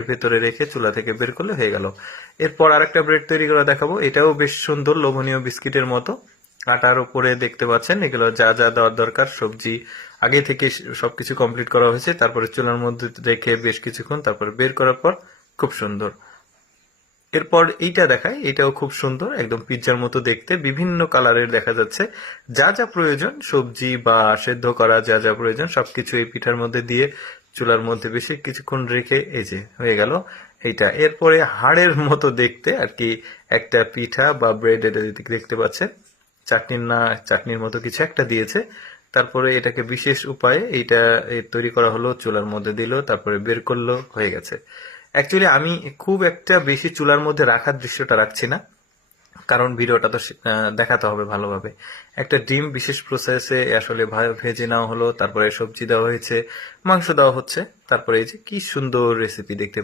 ভেতরে রেখে চুলা থেকে বের করলে হয়ে গেল। এরপর আরেকটা ব্রেড তৈরি করে দেখাবো। এটাও বেশ সুন্দর, লোভনীয় বিস্কিটের মতো। আটার উপরে দেখতে পাচ্ছেন এগুলো যা যা দেওয়ার দরকার সবজি আগে থেকে সবকিছু কমপ্লিট করা হয়েছে। তারপরে চুলার মধ্যে রেখে বেশ কিছুক্ষণ তারপরে বের করার পর খুব সুন্দর। এরপর এইটা দেখায়, এটাও খুব সুন্দর, একদম পিৎজার মতো দেখতে, বিভিন্ন কালারের দেখা যাচ্ছে। যা যা প্রয়োজন সবজি বা সেদ্ধ করা যা যা প্রয়োজন সবকিছু এই পিঠার মধ্যে দিয়ে চুলার মধ্যে বেশি কিছুক্ষণ রেখে এই যে হয়ে গেল এইটা। এরপরে হাড়ের মতো দেখতে আর কি একটা পিঠা বা ব্রেড, এটা দেখতে পাচ্ছেন চাটনির না চাটনির মতো কিছু একটা দিয়েছে। তারপরে এটাকে বিশেষ উপায়ে এইটা তৈরি করা হলো, চুলার মধ্যে দিল, তারপরে বের করলো, হয়ে গেছে। অ্যাকচুয়ালি আমি খুব একটা বেশি চুলার মধ্যে রাখার দৃশ্যটা রাখছি না, কারণ ভিডিওটা তো দেখাতে হবে ভালোভাবে। একটা ডিম বিশেষ প্রসেসে আসলে ভেজে নেওয়া হলো, তারপরে সবজি দেওয়া হয়েছে, মাংস দেওয়া হচ্ছে, তারপরে এই যে কি সুন্দর রেসিপি দেখতে পাচ্ছি।